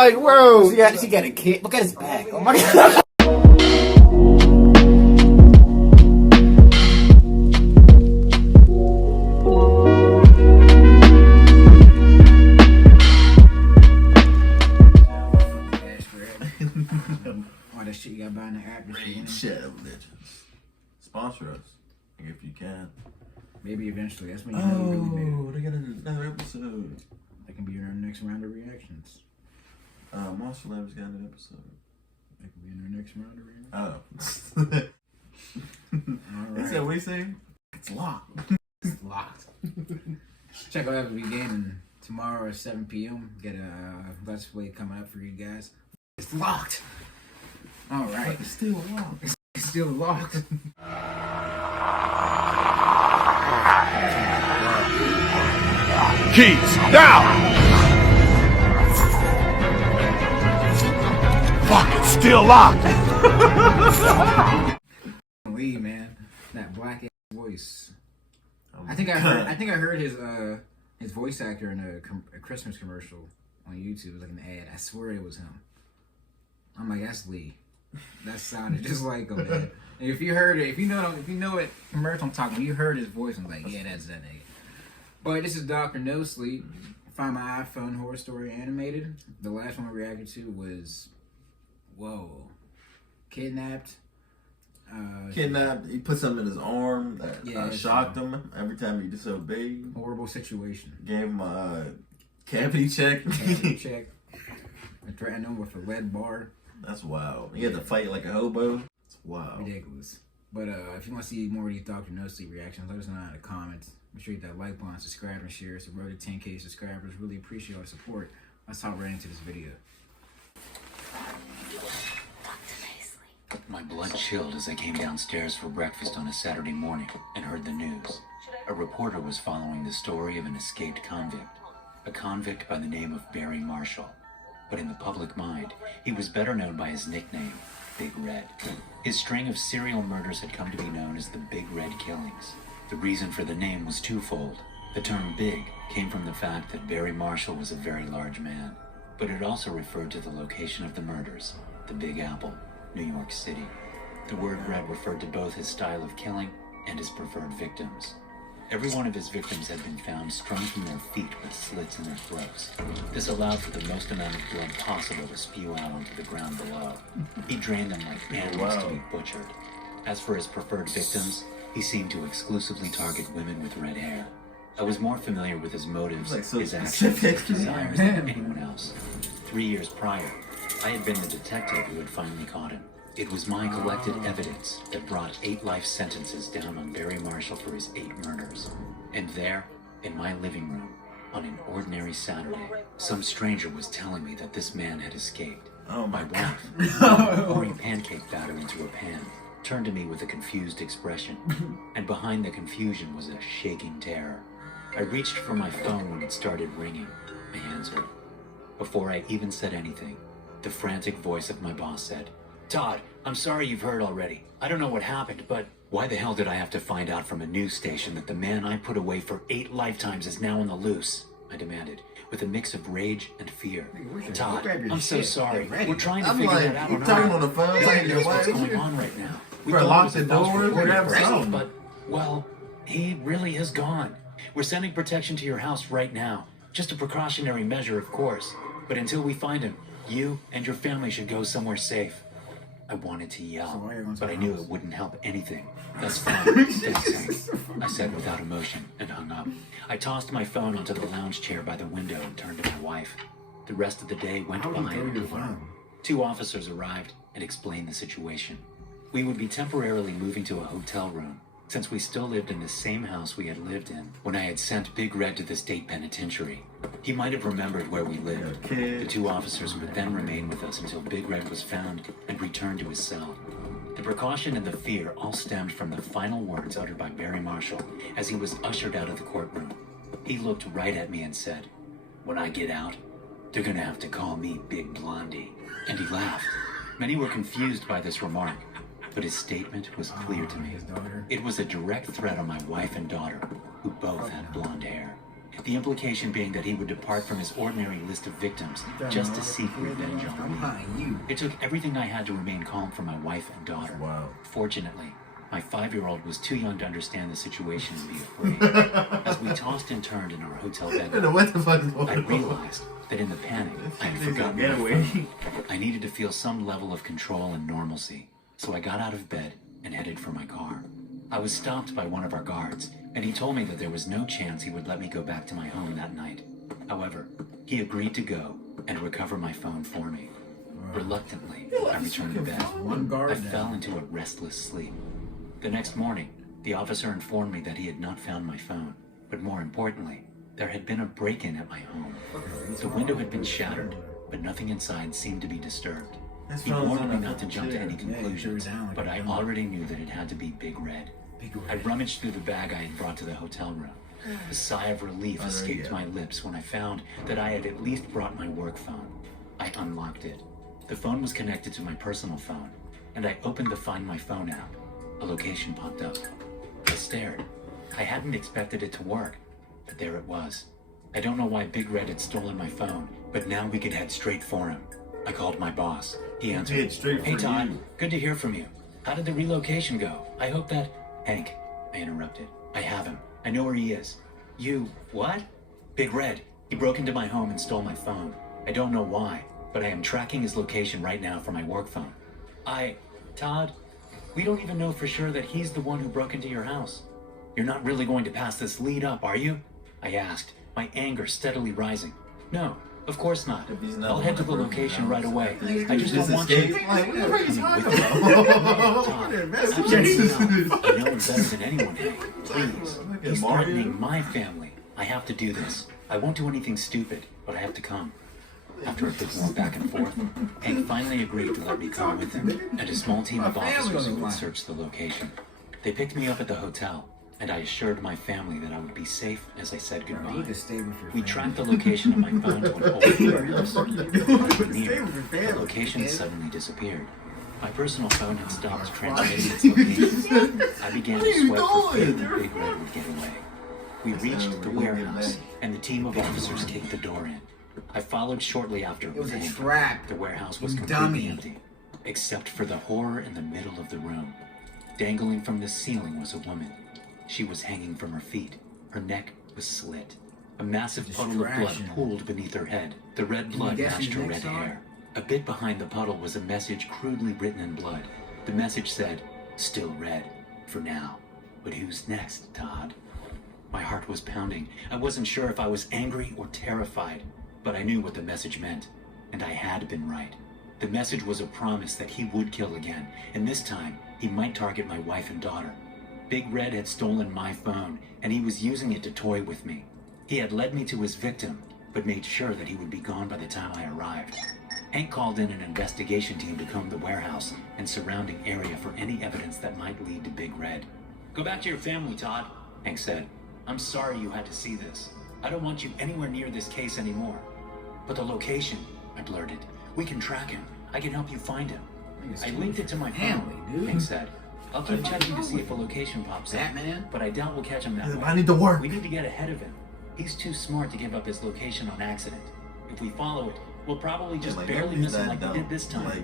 like, bro, yeah, she got a kid. Look at his back. Oh my god. All that shit you gotta buy in the app. Raid Shadow Legends. Sponsor us, if you can. Maybe eventually. That's when you know you really made it. They got another episode. That can be in our next round of reactions. Monster Lab's got an episode. That can be in our next round of reactions. Oh. All right. Is that what he said? It's locked. It's locked. Check out Every Gaming tomorrow at 7 p.m. Get a Let's Play coming up for you guys. It's locked. All right. It's still locked. It's still locked. Keys, down! Fuck, it's still locked! Lee, man, that black ass voice. I think I heard his voice actor in a Christmas commercial on YouTube. It was like an ad. I swear it was him. I'm like, that's Lee. That sounded just like him, man. And if you heard it, if you know it commercial I'm talking, you heard his voice. I'm like, yeah, that's that nigga. But this is Dr. NoSleep. Find my iPhone horror story animated. The last one we reacted to was, kidnapped. He put something in his arm that shocked him every time he disobeyed. Horrible situation. Gave him a cavity check. Cavity check. I threatened him with a lead bar. That's wild. He had to fight like a hobo. It's wild. Ridiculous. But if you want to see more of these Dr. NoSleep reactions, let us know in the comments. Make sure you hit that like button, subscribe, and share. It's the road to 10K subscribers. Really appreciate all the support. Let's hop right into this video. My blood chilled as I came downstairs for breakfast on a Saturday morning and heard the news. A reporter was following the story of an escaped convict. A convict by the name of Barry Marshall. But in the public mind, he was better known by his nickname, Big Red. His string of serial murders had come to be known as the Big Red Killings. The reason for the name was twofold. The term big came from the fact that Barry Marshall was a very large man, but it also referred to the location of the murders, the Big Apple, New York City. The word red referred to both his style of killing and his preferred victims. Every one of his victims had been found strung from their feet with slits in their throats. This allowed for the most amount of blood possible to spew out onto the ground below. He drained them like animals to be butchered. As for his preferred victims, he seemed to exclusively target women with red hair. I was more familiar with his motives, his actions, his desires than anyone else. 3 years prior, I had been the detective who had finally caught him. It was my collected evidence that brought 8 life sentences down on Barry Marshall for his 8 murders. And there, in my living room, on an ordinary Saturday, some stranger was telling me that this man had escaped. Oh my God. Wife, pouring pancake batter into a pan, turned to me with a confused expression, and behind the confusion was a shaking terror. I reached for my phone when it started ringing. I answered. Before I even said anything, the frantic voice of my boss said, "Todd, I'm sorry you've heard already. I don't know what happened, but why the hell did I have to find out from a news station that the man I put away for 8 lifetimes is now on the loose?" I demanded, with a mix of rage and fear. "Todd, I'm so sorry. We're trying to figure that out on our on the phone. Nobody knows what's going on right now. We Bro, thought lock it was the a ghost door, reporter grab at first, something. but, well, he really is gone. We're sending protection to your house right now. Just a precautionary measure, of course. But until we find him, you and your family should go somewhere safe." I wanted to yell, but I knew it wouldn't help anything. "That's fine. Thanks, Hank," I said without emotion and hung up. I tossed my phone onto the lounge chair by the window and turned to my wife. The rest of the day went by in a blur. 2 officers arrived and explained the situation. We would be temporarily moving to a hotel room, since we still lived in the same house we had lived in when I had sent Big Red to the state penitentiary. He might have remembered where we lived. The 2 officers would then remain with us until Big Red was found and returned to his cell. The precaution and the fear all stemmed from the final words uttered by Barry Marshall as he was ushered out of the courtroom. He looked right at me and said, "When I get out, they're gonna have to call me Big Blondie." And he laughed. Many were confused by this remark, but his statement was clear to me. It was a direct threat on my wife and daughter, who both had blonde hair. The implication being that he would depart from his ordinary list of victims just to seek revenge on me. It took everything I had to remain calm for my wife and daughter. Wow. Fortunately, my 5-year-old was too young to understand the situation and be afraid. As we tossed and turned in our hotel bedroom, What the fuck is I realized that in the panic, I had forgotten my getaway. phone. I needed to feel some level of control and normalcy, so I got out of bed and headed for my car. I was stopped by one of our guards, and he told me that there was no chance he would let me go back to my home that night. However, he agreed to go and recover my phone for me. Reluctantly, I returned to bed. I fell into a restless sleep. The next morning, the officer informed me that he had not found my phone, but more importantly, there had been a break-in at my home. The window had been shattered, but nothing inside seemed to be disturbed. He warned me not to jump to any conclusions, but I already knew that it had to be Big Red. I rummaged through the bag I had brought to the hotel room. A sigh of relief escaped my lips when I found that I had at least brought my work phone. I unlocked it. The phone was connected to my personal phone, and I opened the Find My Phone app. A location popped up. I stared. I hadn't expected it to work, but there it was. I don't know why Big Red had stolen my phone, but now we could head straight for him. I called my boss. He answered, "Hey Todd, good to hear from you. How did the relocation go? I hope that..." "Hank," I interrupted. "I have him. I know where he is." "You... what?" "Big Red. He broke into my home and stole my phone. I don't know why, but I am tracking his location right now for my work phone." Todd, we don't even know for sure that he's the one who broke into your house. You're not really going to pass this lead up, are you?" I asked, my anger steadily rising. "No, of course not. I'll head to the location right away. I just don't want you coming with me." "Todd, absolutely not. I know him better than anyone, Hank. Please. He's threatening my family. I have to do this. I won't do anything stupid, but I have to come." After a bit more back and forth, Hank finally agreed to let me come with him, and a small team of officers who would search the location. They picked me up at the hotel, and I assured my family that I would be safe as I said goodbye. We tracked the location of my phone to an old warehouse. The location suddenly disappeared. My personal phone had stopped transmitting its location. I began to sweat for fear that Big Red would get away. We reached the warehouse, and the team of officers kicked the door in. I followed shortly after. It was a trap. The warehouse was completely empty, except for the horror in the middle of the room. Dangling from the ceiling was a woman. She was hanging from her feet. Her neck was slit. A massive puddle of blood pooled beneath her head. The red blood matched her red hair. A bit behind the puddle was a message crudely written in blood. The message said, "Still red, for now. But who's next, Todd?" My heart was pounding. I wasn't sure if I was angry or terrified, but I knew what the message meant, and I had been right. The message was a promise that he would kill again, and this time, he might target my wife and daughter. Big Red had stolen my phone, and he was using it to toy with me. He had led me to his victim, but made sure that he would be gone by the time I arrived. Hank called in an investigation team to comb the warehouse and surrounding area for any evidence that might lead to Big Red. "Go back to your family, Todd," Hank said. "I'm sorry you had to see this. I don't want you anywhere near this case anymore." "But the location," I blurted. "We can track him. I can help you find him." "I linked it to my phone," Hank said. "I'll keep checking to see if a location pops up, but I doubt we'll catch him that way. I need to work. We need to get ahead of him. He's too smart to give up his location on accident. If we follow it, we'll probably just barely miss him like we did this time.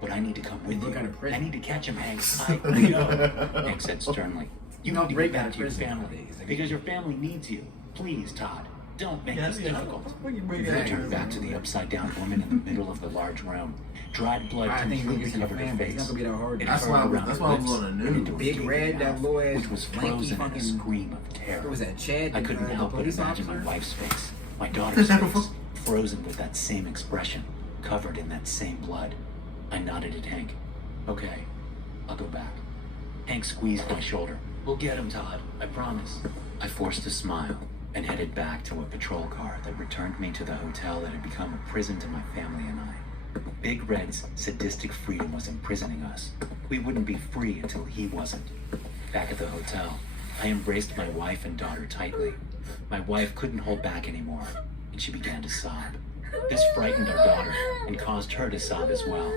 But I need to come with you. I need to catch him, Hank. I know," Hank said sternly. "You need to get back to your family, because your family needs you. Please, Todd, don't make this difficult." We turned back to the upside-down woman in the middle of the large room. Dried blood completely covered her face. That's why I was on the news. Big Red, that little ass, which was frozen in a scream of terror. What was that, Chad? I couldn't help but imagine my wife's face, my daughter's face, frozen with that same expression, covered in that same blood. I nodded at Hank. "Okay, I'll go back." Hank squeezed my shoulder. "We'll get him, Todd, I promise." I forced a smile and headed back to a patrol car that returned me to the hotel that had become a prison to my family and I. Big Red's sadistic freedom was imprisoning us. We wouldn't be free until he wasn't. Back at the hotel, I embraced my wife and daughter tightly. My wife couldn't hold back anymore, and she began to sob. This frightened our daughter and caused her to sob as well.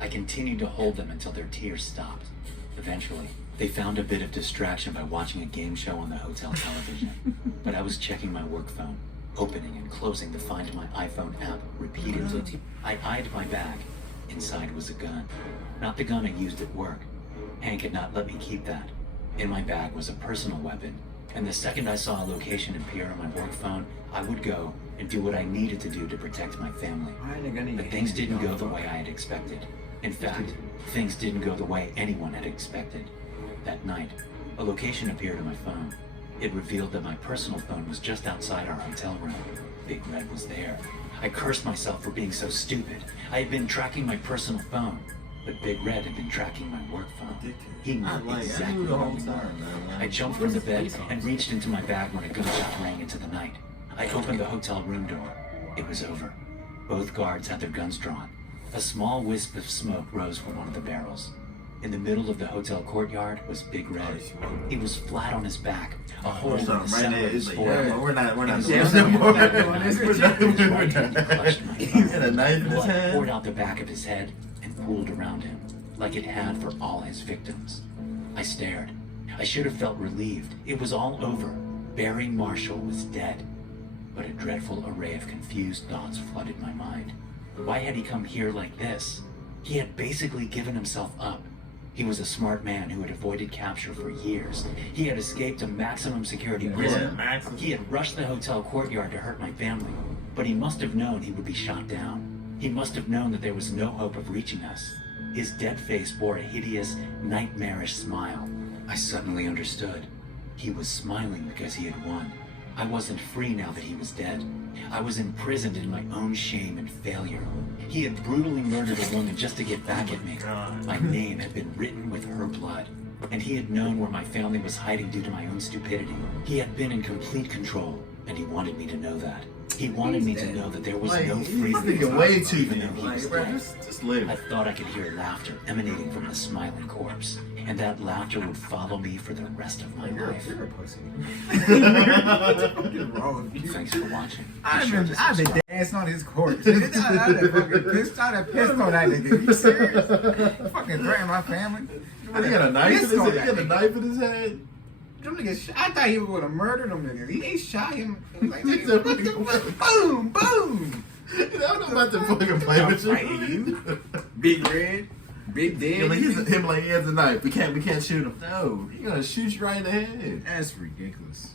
I continued to hold them until their tears stopped. Eventually, They found a bit of distraction by watching a game show on the hotel television, but I was checking my work phone, opening and closing the Find My iPhone app repeatedly. I eyed my bag. Inside was a gun. Not the gun I used at work. Hank had not let me keep that. In my bag was a personal weapon, and the second I saw a location appear on my work phone, I would go and do what I needed to do to protect my family. But things didn't go the way I had expected. In fact, things didn't go the way anyone had expected. That night, a location appeared on my phone. It revealed that my personal phone was just outside our hotel room. Big Red was there. I cursed myself for being so stupid. I had been tracking my personal phone, but Big Red had been tracking my work phone. He knew exactly where we were. I jumped from the bed and reached into my bag when a gunshot rang into the night. I opened the hotel room door. It was over. Both guards had their guns drawn. A small wisp of smoke rose from one of the barrels. In the middle of the hotel courtyard was Big Red. He was flat on his back, a hole in the center of his forehead. We're not doing He's this. He had a knife in his Blood hand. poured out the back of his head and pooled around him, like it had for all his victims. I stared. I should have felt relieved. It was all over. Barry Marshall was dead. But a dreadful array of confused thoughts flooded my mind. Why had he come here like this? He had basically given himself up. He was a smart man who had avoided capture for years. He had escaped a maximum security prison. He had rushed the hotel courtyard to hurt my family. But he must have known he would be shot down. He must have known that there was no hope of reaching us. His dead face bore a hideous, nightmarish smile. I suddenly understood. He was smiling because he had won. I wasn't free now that he was dead. I was imprisoned in my own shame and failure. He had brutally murdered a woman just to get back at me. My name had been written with her blood, and he had known where my family was hiding due to my own stupidity. He had been in complete control, and he wanted me to know that. He wanted me to know that there was no freedom. He's thinking way too even deep. though he was Bro, dead. just live. I thought I could hear laughter emanating from the smiling corpse, and that laughter would follow me for the rest of my life. You're a pussy. What is wrong with you? Thanks for watching. Be I've sure been to subscribe. dancing on his corpse. I'd have fucking pissed on that nigga. You serious? Fucking threaten my family. He got a knife in his Pissed on head. He that got a nigga. knife in his head. Them niggas, I thought he was gonna murder them niggas. They shot him. It was like, He said, what the fuck? Boom, boom. I'm not about to fucking play with you. Big Red, Big Dead. Him like he has a knife. We can't shoot him. No, he gonna shoot you right in the head. That's ridiculous.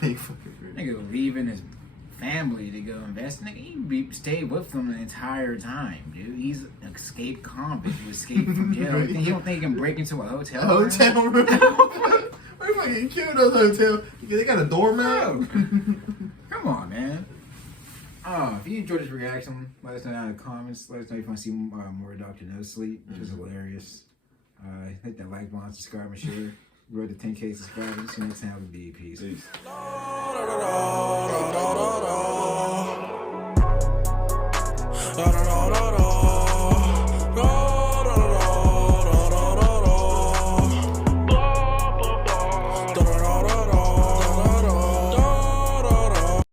Big fucking crazy. Nigga leaving his family to go invest. Nigga, he stayed with them the entire time, dude. He's an escaped convict who escaped from jail. You don't think he can break into a hotel? A hotel room. We fucking killed those hotels. They got a doormat. Come on, man. If you enjoyed this reaction, let us know down in the comments. Let us know if you want to see more Dr. NoSleep, which is hilarious. Hit that like button, subscribe, and share. Road to 10K subscribers. See you next time. We'll be peace. Peace.